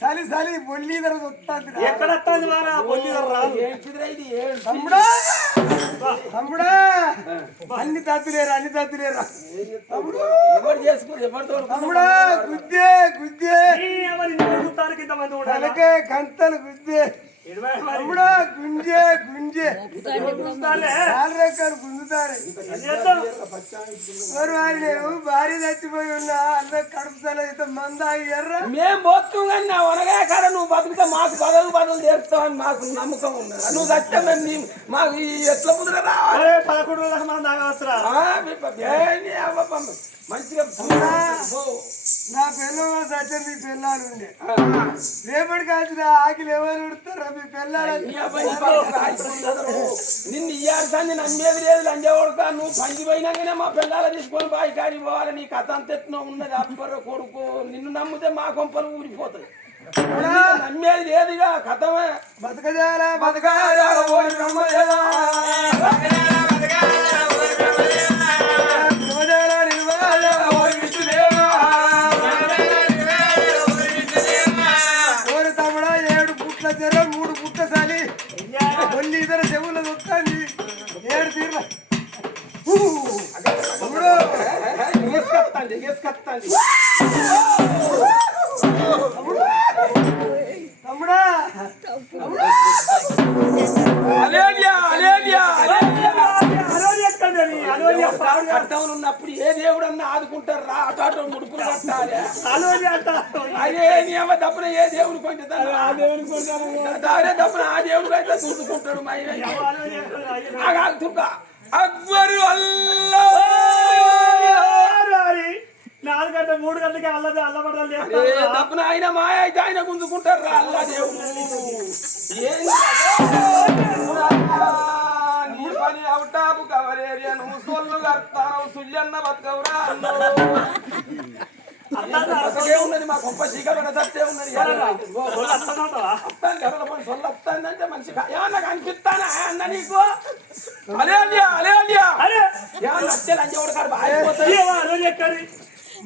సలి సలి బొల్లి ధర వస్తుంది ఎక్కడ వస్తుంది వారా బొల్లి రాదు. ఇది? ఏం తమ్ముడా! తమ్ముడా! అన్ని తత్తులేరు అన్ని తత్తులేరు తమ్ముడు! ఎవరు చేసుకో ఎవరితో తమ్ముడా గుద్దే గుద్దే. ఎవరి ఉండాలి? తలకే కంతలు గుద్దే. మంది తమ్ముడా గుంజే గుంజే. కాలరెక్కలు గుంజుతారు? ఎవరు వారి నేను భార్య చచ్చిపోయి ఉన్నా. అందరు కడుపు తల అయితే మందాగి ఎర్ర. మేము పోతాం కానీ నా వనగా కాడ నువ్వు బతుకుతే మాకు బదులు బదులు చేస్తావని మాకు నమ్మకం ఉన్నది. నువ్వు చస్తే మేము నీ- మాకు ఈ ఎట్ల అరే పదకొండు. మంచిగా ఓ. నా పిల్లలు సత్యం మీ పిల్లలు ఉండే. రేపటి కాదు నా ఆకిలి ఎవరు ఉడతారా మీ పిల్లలు. నిన్ను నమ్మేది లేదు లంజవాడుక నువ్వు పంచి పోయినాకనే మా పిల్లలు తీసుకొని బాయి కాడి పోవాలి. నీ కథ అంత ఎట్నో ఉన్నది అప్పర కొడుకు. నిన్ను నమ్మితే మా కొంపలు ఊరిపోతాయి. నమ్మేది లేదుగా కథమే. బతకజాల బతకాల జర మూడు పుట్ల సలి కొన్ని ఇతర చెవుల దొక్కండి ఏడు తమ్ముడు ఎగేసుకొస్తాండి, ఎగేసుకొస్తాండి. తమ్ముడా అలేలియా, అలేలియా, అలేలియా. ఎక్కండి. కట్టమని ఉన్నప్పుడు ఏ దేవుడన్నా ఆదుకుంటారు రా అటు అటు ముడుపులు కట్టాలి. అదే నీ అమ్మ దప్పున ఏ దేవుడు కొంచెం ఆ దేవుడు దారే దప్పున ఆ దేవుడు అయితే చూసుకుంటాడు మా అయ్య. అలోని ఎక్కండి. అయ్యో. ఆగా, తుర్కా. అక్బరు అల్లా. నాలుగు గంటల మూడు గంటలకి అల్లది అల్లబడాలి అరే దప్పున ఆయన మాయ అయితే ఆయన గుంజుకుంటారు రా అల్లా దేవుడు సుల్లన్న బతకవురా అసలే ఉన్నది మా గొప్ప శీకరణ సత్తే ఉన్నది. వస్తాను ఎవరి పని సొల్లు వస్తానంటే మంచిగా ఏమన్నా కనిపిస్తానా అన్న నీకు? అలే అలియా అలే అలియా. అరే. ఏమన్నా వచ్చే లంచం కాడు బాగిపోతాయి ఏవా అలోని ఎక్కడి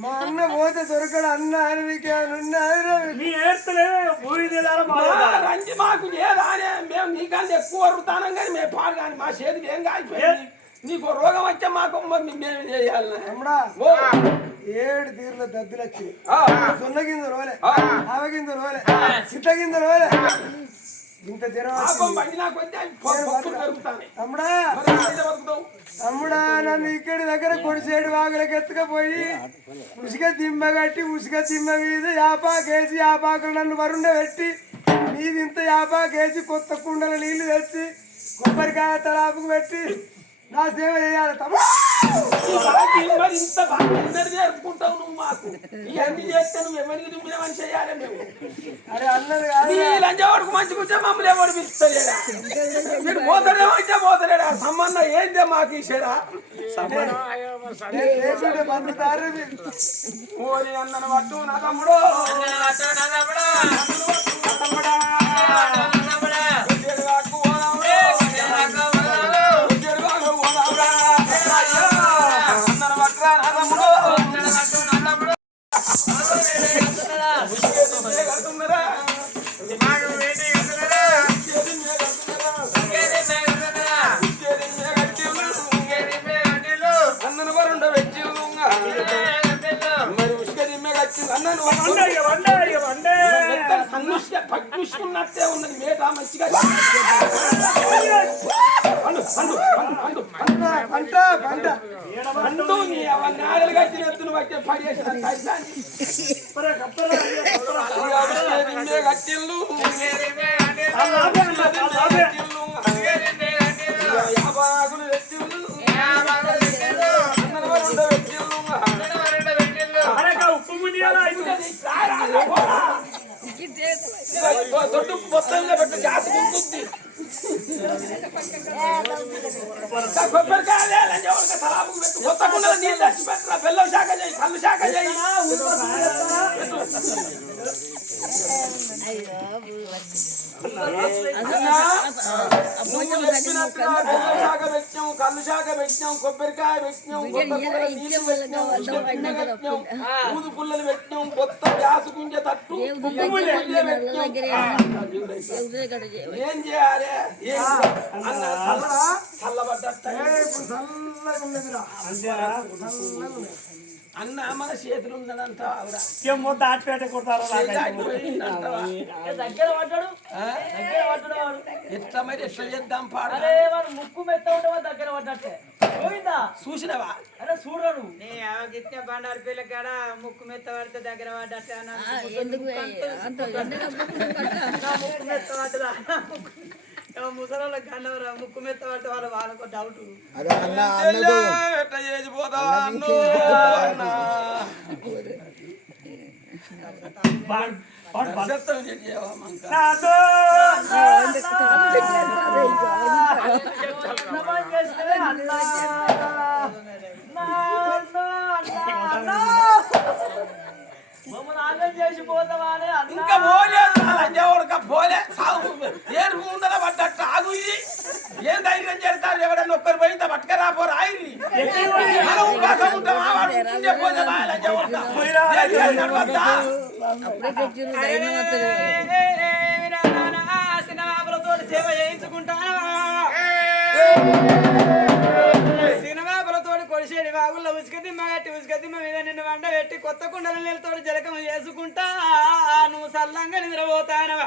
మా అన్న పోతే దొరకడు అన్న అని మీకేమైనా ఉన్నారా నీ ఏడ్తలే ఊరి దారా బాగా రంజి మాకు లేదా మేము నీకంటే ఎక్కువ వరుతానం కానీ మేము పాడు కానీ మా చేతికి ఏం కాయిపోయింది నీకు రోగం వచ్చే మాకు మేము చేయాలి ఏడు తీర్ల దద్దులు వచ్చినాయి ఆ, సొన్న గింజ రోలే. ఆవ గింజ రోలే. చిత్త గింజ రోలే. ఇంత వచ్చి తమ్ముడా. నన్ను ఇక్కడి దగ్గర కొడిసేడు వాగులకి ఎత్తుకపోయి ఉసుక తిమ్మ కట్టి ఉసుక తిమ్మ మీద యాపాకేసి యాపాకులు నన్ను వరుండ పెట్టి మీది ఇంత యాపాకేసి కొత్త కుండల నీళ్ళు తెచ్చి కొబ్బరికాయ తలాపుకు పెట్టి నా సేవ చేయాలి ఇంత బాగా అందరు నేర్పుకుంటావు నువ్వు మాకు. ఇవన్నీ చేస్తే నువ్వు ఎవరికి దుమ్మినవని చేయాలి మేము. అరే అన్నది కాదు నీ లంచవాడుకు మంచి కూర్చో మమ్మల్ని ఎవరు పిలుస్తలేడా? మీరు పోతాడేమో అయితే పోతలేడా? సంబంధం ఏందే మాకు ఇచ్చారా. ఓరి అన్నను పట్టు నా తమ్ముడు. పట్టుకున్నట్టే ఉన్నది మేట మంచిగా పంట పంట పండు నీ ఆడలు కట్టిన ఎత్తును బట్టి పడేసిన కట్టిల్లు. దొడ్డు మొత్తంలో పెట్టు గ్యాస్ ఉంటుంది కొబ్బరికాయలే లంజవరక తలాపుకు పెట్టు కొత్త కుండలో నీళ్ళు తెచ్చి పెట్టరా బెల్లం శాఖ చేయి కళ్ళు శాఖ చేయి అన్నా పెట్టినాం కళ్ళు శాఖ పెట్టినాం కొబ్బరికాయ పెట్టినాం నీళ్ళు పెట్టినాం గిన్నె పెట్టినాం ఊదు పుల్లలు పెట్టినాం కొత్త గ్యాస్ గుంజ తట్టు ఏం చేయాలి ఏం అన్న మన చేతులు ఉన్నదంతా ఆవిడ. ఏమో దాటిపేట కొడతారు? దగ్గర పడ్డాడు? దగ్గర పడ్డాడు ఎట్లా మరి ఎట్లా చేద్దాం పాడ అరే వాడు ముక్కు మెత్త ఉంటే వాడు దగ్గర పడ్డట్టే. పోయిందా? చూసినవా? అరే చూడను నీ గిట్ల బండారు పిల్ల కాడ ముక్కు మెత్త పడితే దగ్గర పడ్డట్టు ముక్కు మెత్త పడ్డదా ముసలి కన్నవరా ముక్కు మెత్త పడితే వాళ్ళ వాళ్ళకు డౌట్. మమ్మల్ని ఆగం చేసి పోతావా అని అన్నా? ఇంకా పోలేదు సాగు ఏరు ముందర పడ్డట్టు ఆగు ఇది. ఏం ధైర్యం చేస్తారు? ఎవడన్నా ఒక్కరు పోయింత పట్టుకరా పోరా ఆయన్ని మనం ఉపాసం ఉంటామా వాడు ఉంటుండే పోతే మా సేవ చేయించుకుంటానా కొడిసేడి బాగుల్లో ఉసుక దిమ్మ కట్టి ఉసుక దిమ్మ మీద నిన్ను వండ పెట్టి కొత్త కుండల నీళ్ళతో జలకం చేసుకుంటా. నువ్వు సల్లంగా నిద్రపోతానవా?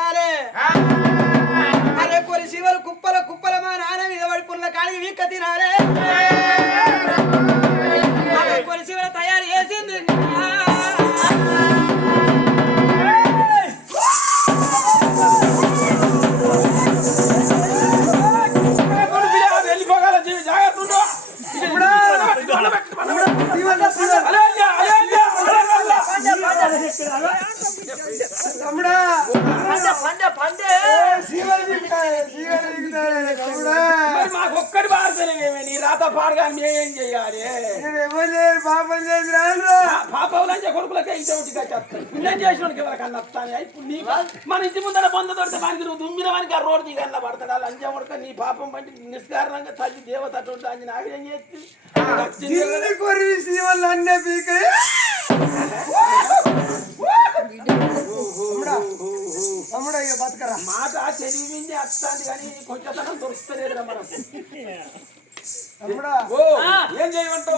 పాడగా మేమేం చెయ్యాలి పాపం చేసి పాపంలంజ కొడుకులకే ఇంటి ఒకటి కట్టేస్తాయి పుణ్యం చేసినోడికి ఎవరికన్నా వస్తాను ఇప్పుడు నీ మన ఇంటి ముందర బంద దొరికితే మనకి నువ్వు దుమ్మిన వానికి ఆ రోడ్డు దిగల్లా పడతాడు. ఆ లంచం ఉడక నీ పాపం పంటి నిస్కారణంగా తల్లి దేవత అటువంటి దాన్ని నాగేం చేస్తుంది శివన్ అన్నే పీకే. తమ్ముడా తమ్ముడా ఇక బతకరా. మాట చదివింది వస్తుంది కానీ కొంచెం దొరుకుతలేదు మనకు ఓ ఏం చేయమంటావు?